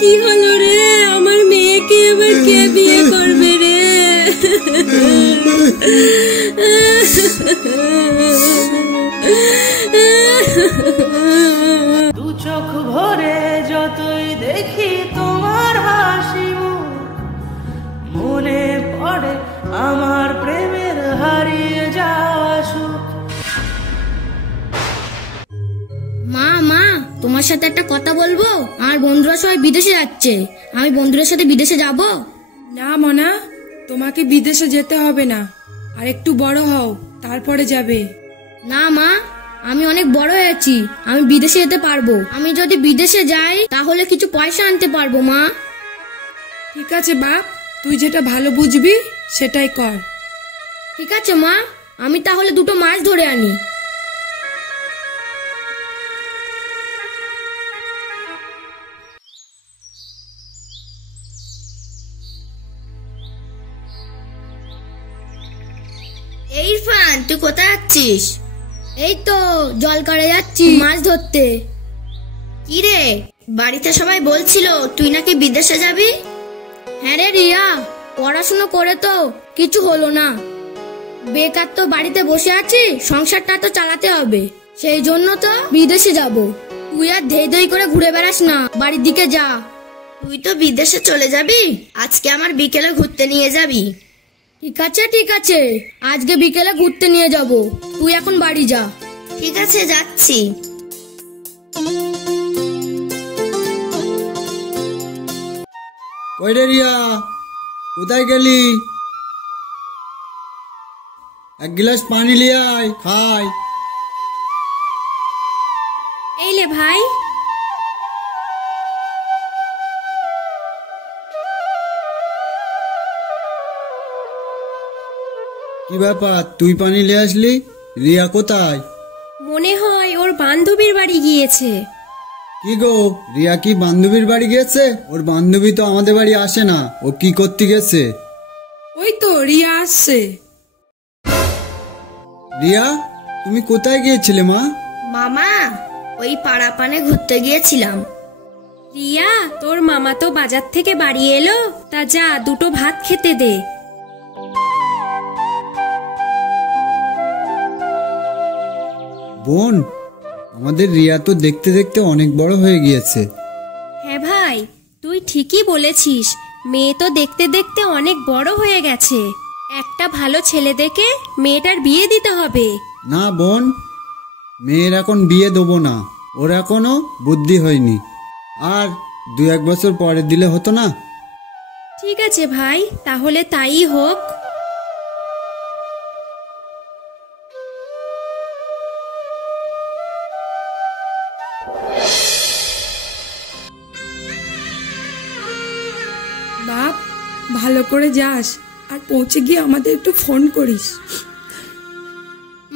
কি হলো রে? আমার মেয়েকে এবার কে বিয়ে করবে রে? দু চোখ ভরে যতই দেখি তোমার হাসি মুখ, মনে পড়ে আমার প্রেমের হারিয়ে যাওয়া সুখ। মা মা, তোমার সাথে একটা কথা বলবো। আমার বন্ধুরা সবাই বিদেশে যাচ্ছে, আমি বন্ধুদের সাথে বিদেশে যাব। না মনা, তোমাকে বিদেশে যেতে হবে না, আর একটু বড় হও তারপরে যাবে। না মা, আমি অনেক বড় হয়েছি, আমি বিদেশে যেতে পারবো। আমি যদি বিদেশে যাই তাহলে কিছু পয়সা আনতে পারবো মা। ঠিক আছে বাপ, তুই যেটা ভালো বুঝবি সেটাই কর। ঠিক আছে মা, আমি তাহলে দুটো মাছ ধরে আনি। এই ইরফান, তুই কোথায় যাচ্ছিস? এই তো জল কাড়ে যাচ্ছি মাছ ধরতে। কি রে, বাড়িতে সবাই বলছিল তুই নাকি বিদেশে যাবি? হ্যাঁ রে রিয়া, পড়াশুনো করে তো কিছু হলো না, বেকার তো বাড়িতে বসে আছি, সংসারটা তো চালাতে হবে, সেই জন্য তো বিদেশে যাব। তুই আর ধেই ধেই করে ঘুরে বেড়াস না, বাড়ির দিকে যা। তুই তো বিদেশে চলে যাবি, আজকে আমার বিকেলে ঘুরতে নিয়ে যাবি? ঠিক আছে ঠিক আছে, আজকে বিকেলে ঘুরতে নিয়ে যাব, তুই এখন বাড়ি যা। ঠিক আছে, যাচ্ছি। ওই রে রিয়া, কোথায় গেলি? এক গ্লাস পানি লিয়ে আয়, খাই। এই লে ভাই। কি ব্যাপার, তুই পানি লিয়ে আসলি? রিয়া কোথায়? মনে হয় ওর বান্ধবীর বাড়ি গিয়েছে। কি গো, রিয়া কি বান্ধবীর বাড়ি গেছে? ওর বান্ধবী তো আমাদের বাড়ি আসে না, ও কি করতে গেছে? ওই তো রিয়া আসছে। রিয়া, তুমি কোথায় গিয়েছিলে মা? মামা, ওই পাড়া পানে ঘুরতে গিয়েছিলাম। রিয়া, তোর মামা তো বাজার থেকে বাড়ি এলো, তা যা দুটো ভাত খেতে দে। বোন, আমাদের রিয়া তো দেখতে দেখতে অনেক বড় হয়ে গিয়েছে। হ্যাঁ ভাই, তুই ঠিকই বলেছিস, মেয়ে তো দেখতে দেখতে অনেক বড় হয়ে গেছে। একটা ভালো ছেলে দেখে মেয়েটার বিয়ে দিতে হবে। না বোন, মেয়ের এখন বিয়ে দেবো না, ওর এখনো বুদ্ধি হয়নি, আর 2-1 বছর পরে দিলে হতো না? ঠিক আছে ভাই, তাহলে তাই হোক। বাপ, ভালো করে যাস, আর পৌঁছে গিয়ে আমাদের একটু ফোন করিস।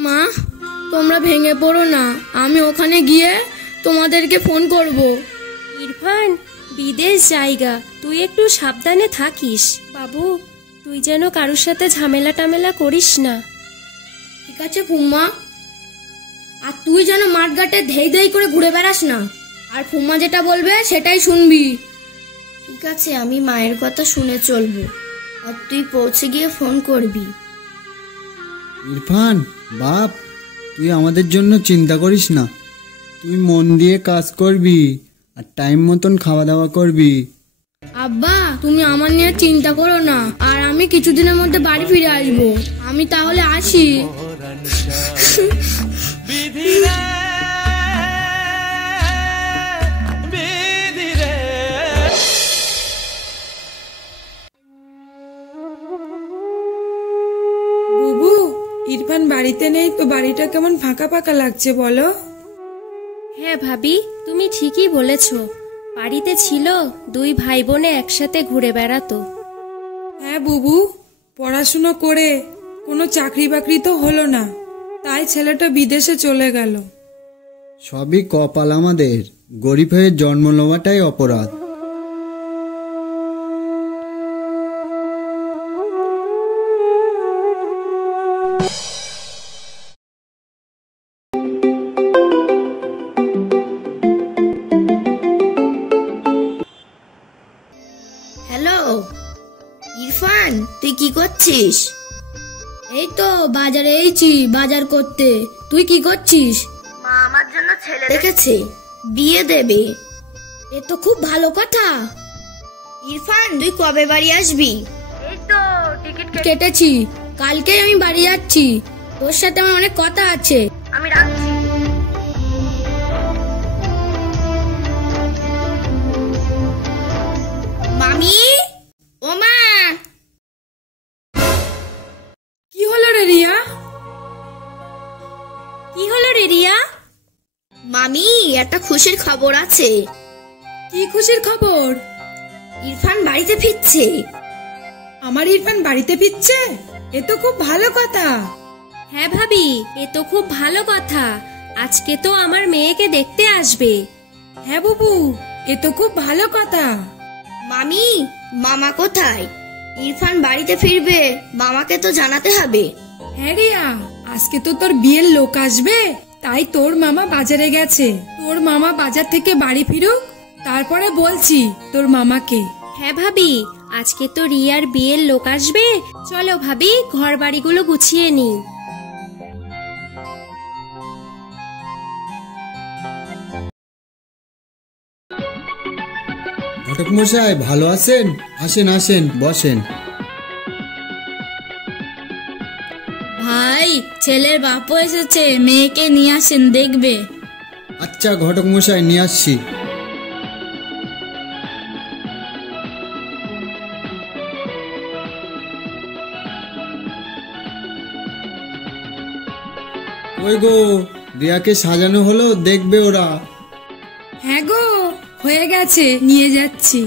মা, তোমরা ভেঙে পড়ো না, আমি ওখানে গিয়ে তোমাদেরকে ফোন করব। ইরফান, বিদেশ জায়গা, তুই একটু সাবধানে থাকিস। বাবু, তুই যেন কারোর সাথে ঝামেলা টামেলা করিস না। ঠিক আছে ফুম্মা, আর তুই যেন মাঠঘাটে ধেই ধেই করে ঘুরে বেড়াস না, আর ফুম্মা যেটা বলবে সেটাই শুনবি। ঠিক আছে, আমি মায়ের কথা শুনে চলবো, আর তুই পৌঁছে গিয়ে ফোন করবি। ইরফান বাপ, তুই আমাদের জন্য চিন্তা করিস না, তুই মন দিয়ে কাজ করবি আর টাইম মতন খাওয়া দাওয়া করবি। আব্বা, তুমি আমার নিয়ে চিন্তা করো না, আর আমি কিছুদিনের মধ্যে বাড়ি ফিরে আসবো। আমি তাহলে আসি। বুবু, ইরফান বাড়িতে নেই তো বাড়িটা কেমন ফাঁকা ফাঁকা লাগছে বলো? হ্যাঁ ভাবি, তুমি ঠিকই বলেছ, বাড়িতে ছিল 2 ভাই বোনে একসাথে ঘুরে বেড়াতো। হ্যাঁ বুবু, পড়াশুনো করে কোনো চাকরি বাকরি তো হলো না, তাই ছেলেটা বিদেশে চলে গেল। সবই কপাল আমাদের, গরিব হয়ে জন্ম নেওয়াটাই অপরাধ। তুই কি করছিস? এই তো বাজারে এইছি বাজার করতে। তুই কি করছিস? মা আমার জন্য ছেলে দেখেছে, বিয়ে দেবে। এ তো খুব ভালো কথা। ইরফান, তুই কবে বাড়ি আসবি? এই তো টিকিট কেটেছি, কালকেই আমি বাড়ি যাচ্ছি। তোর সাথে আমার অনেক কথা আছে। আমি রাখছি। মামি, ও মা। কি হলো রে রিয়া? কি হলো রে রিয়া? মামি, একটা খুশির খবর আছে। কি খুশির খবর? ইরফান বাড়িতে ফিরছে। আমার ইরফান বাড়িতে ফিরছে? এ তো খুব ভালো কথা। হ্যাঁ ভাবি, এ তো খুব ভালো কথা। আজকে তো আমার মেয়েকে দেখতে আসবে। হ্যাঁ বুবু, এ তো খুব ভালো কথা। মামি, মামা কোথায়? ইরফান বাড়িতে ফিরবে, মামাকে তো জানাতে হবে। হ্যাঁ রিয়া, আজকে তো তোর বিয়ের লোক আসবে, তাই তোর মামা বাজারে গেছে। তোর মামা বাজার থেকে বাড়ি ফিরুক, তারপরে বলছি তোর মামাকে। হ্যাঁ ভাবি, আজকে তো রিয়ার বিয়ের লোক আসবে। চলো ভাবি, ঘর বাড়িগুলো গুছিয়ে নিই। ঘটক মশাই ভালো আছেন? আসেন আসেন, বসেন। ভাই, ছেলের বাপও এসেছে, মেয়েকে নিয়ে আসেন, দেখবে। আচ্ছা ঘটক মশাই, নিয়ে আসছি। ওই গো, রিয়াকে সাজানো হলো, দেখবে ওরা। হ্যাঁ গো, হয়ে গেছে, নিয়ে যাচ্ছি।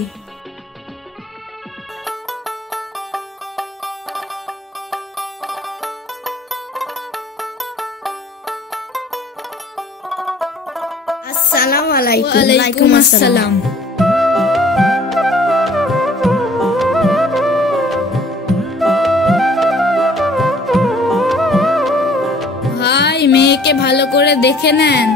আসসালামু আলাইকুম। ওয়ালাইকুম আসসালাম। ভাই, মেয়েকে ভালো করে দেখে নেন।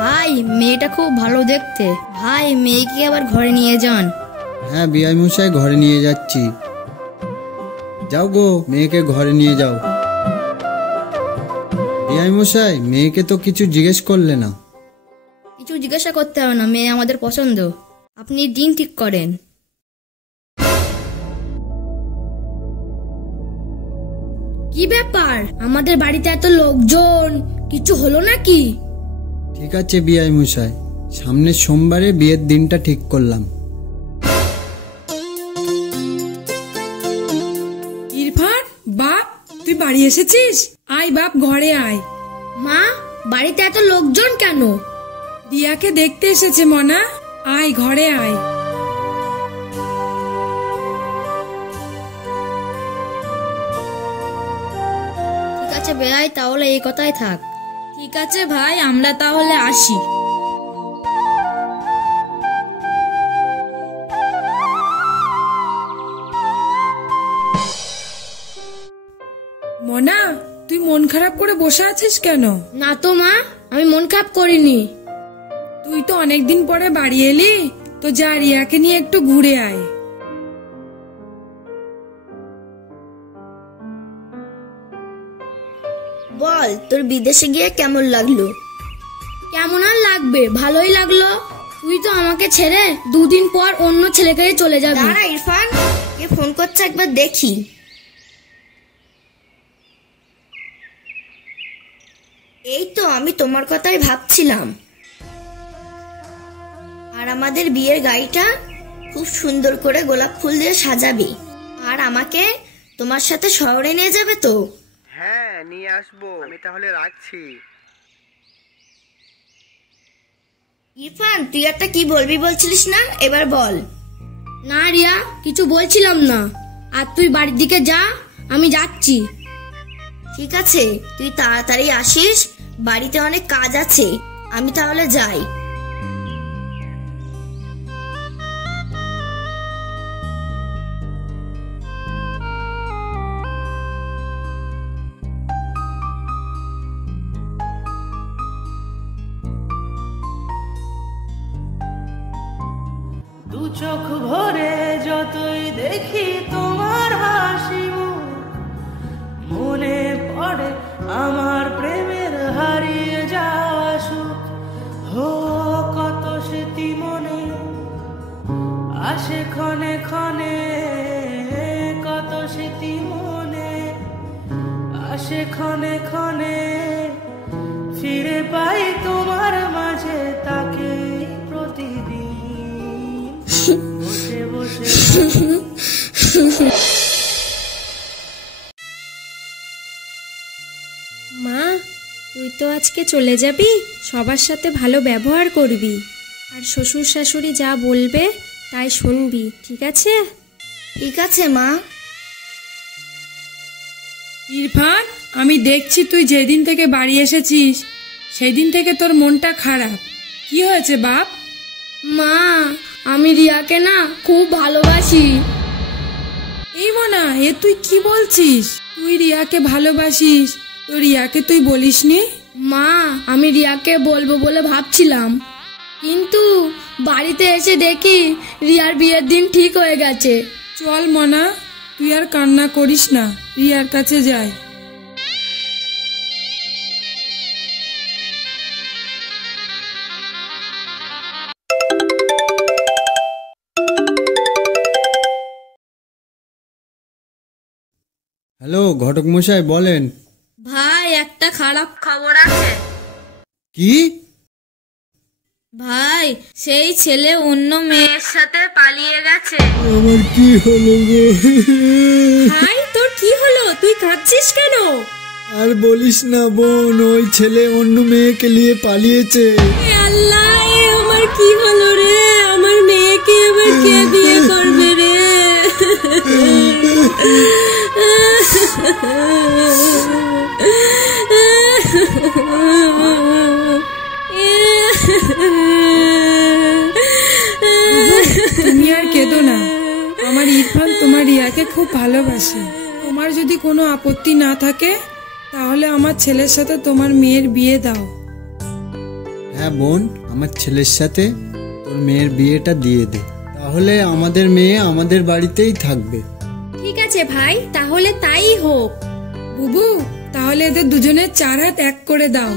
ভাই, মেয়েটা খুব ভালো দেখতে। ভাই, মেয়েকে আবার ঘরে নিয়ে যান। হ্যাঁ বিআই মশাই, ঘরে নিয়ে যাচ্ছি। যাও গো, মেয়েকে ঘরে নিয়ে যাও। বিআই মশাই, মেয়েকে তো কিছু জিজ্ঞেস করলে না। কিছু জিজ্ঞাসা করতে হবে না, মেয়ে আমাদের পছন্দ। আপনি দিন ঠিক করেন। কি ব্যাপার, আমাদের বাড়িতে এত লোকজন, কিছু হলো নাকি? ঠিক আছে বিআই মশাই, সামনের সোমবারে বিয়ের দিনটা ঠিক করলাম। ইরফান, বাপ, তুই বাড়ি এসেছিস? আয় বাপ, ঘরে আয়। মা, বাড়িতে এত লোকজন কেন? রিয়াকে দেখতে এসেছে মনা। আয়, ঘরে আয়। ঠিক আছে ভাই, তাহলে এই কথাই থাক। ঠিক আছে ভাই, আমরা তাহলে আসি। মনা, তুই মন খারাপ করে বসে আছিস কেন? না তো মা, আমি মন খারাপ করিনি। তুই তো অনেকদিন পরে বাড়ি এলি, তো যা, রিয়াকে নিয়ে একটু ঘুরে আয়। বল, তোর বিদেশে গিয়ে কেমন লাগলো? কেমন আর লাগবে, ভালোই লাগলো। তুই তো আমাকে ছেড়ে 2 দিন পর অন্য ছেলেকে চলে যাবি। দাঁড়া ইরফান, কে ফোন করছে একবার দেখি। এই তো, আমি তোমার কথাই ভাবছিলাম। আর আমাদের বিয়ের গাড়িটা খুব সুন্দর করে গোলাপ ফুল দিয়ে সাজাবি। আর আমাকে তোমার সাথে শহরে নিয়ে যাবে তো? হ্যাঁ, নিয়ে আসবো। আমি তাহলে রাখছি। ইরফান, তুই একটা কি বলবি বলছিলিস না, এবার বল। না রিয়া, কিছু বলছিলাম না। আর তুই বাড়ির দিকে যা, আমি যাচ্ছি। ঠিক আছে, তুই তাড়াতাড়ি আসিস, বাড়িতে অনেক কাজ আছে। আমি তাহলে যাই। যতই দেখি তোমার হাসি মুখ, মনে পড়ে আমার প্রেমের হারিয়ে যাওয়া সুখ। হো কত স্মৃতি মনে আসে ক্ষণে ক্ষণে, কত স্মৃতি মনে আসে ক্ষণে ক্ষণে, ফিরে পাই তোমার মাঝে তাকে প্রতিদিন বসে বসে। মা, তুই তো আজকে চলে যাবি, সবার সাথে ভালো ব্যবহার করবি, আর শ্বশুর শাশুড়ি যা বলবে তাই শুনবি, ঠিক আছে? ঠিক আছে মা। ইরফান, আমি দেখছি তুই যেদিন থেকে বাড়ি এসেছিস সেদিন থেকে তোর মনটা খারাপ। কি হয়েছে বাপ? মা, আমি রিয়াকে না খুব ভালোবাসি। এই মোনা, এ তুই কি বলছিস? তুই রিয়াকে ভালোবাসিস? তো রিয়াকে তুই বলিসনি? মা, আমি রিয়াকে বলবো বলে ভাবছিলাম, কিন্তু বাড়িতে এসে দেখি রিয়ার বিয়ের দিন ঠিক হয়ে গেছে। চল মোনা, তুই আর কান্না করিস না, রিয়ার কাছে যাই। হ্যালো ঘটক মশাই, বলেন। ভাই, একটা খারাপ খবর আছে। কি? ভাই, সেই ছেলে অন্য মেয়ের সাথে পালিয়ে গেছে। আমার কি হলো গো? ভাই, তোর কি হলো? তুই কাঁদছিস কেন? আর বলিস না বোন, ওই ছেলে অন্য মেয়েকে নিয়ে পালিয়েছে। আল্লাহ, আমার কি হলো রে? আমার মেয়েকে এবার কে বিয়ে করবে রে? তুমি আর কেঁদো না, আমার ইরফান তোমার রিয়াকে খুব ভালোবাসে। তোমার যদি কোনো আপত্তি না থাকে তাহলে আমার ছেলের সাথে তোমার মেয়ের বিয়ে দাও। হ্যাঁ বোন, আমার ছেলের সাথে তোর মেয়ের বিয়েটা দিয়ে দে, তাহলে আমাদের মেয়ে আমাদের বাড়িতেই থাকবে। ঠিক আছে ভাই, তাহলে তাই হোক। বুবু, তাহলে এদের দুজনের 4 হাত এক করে দাও।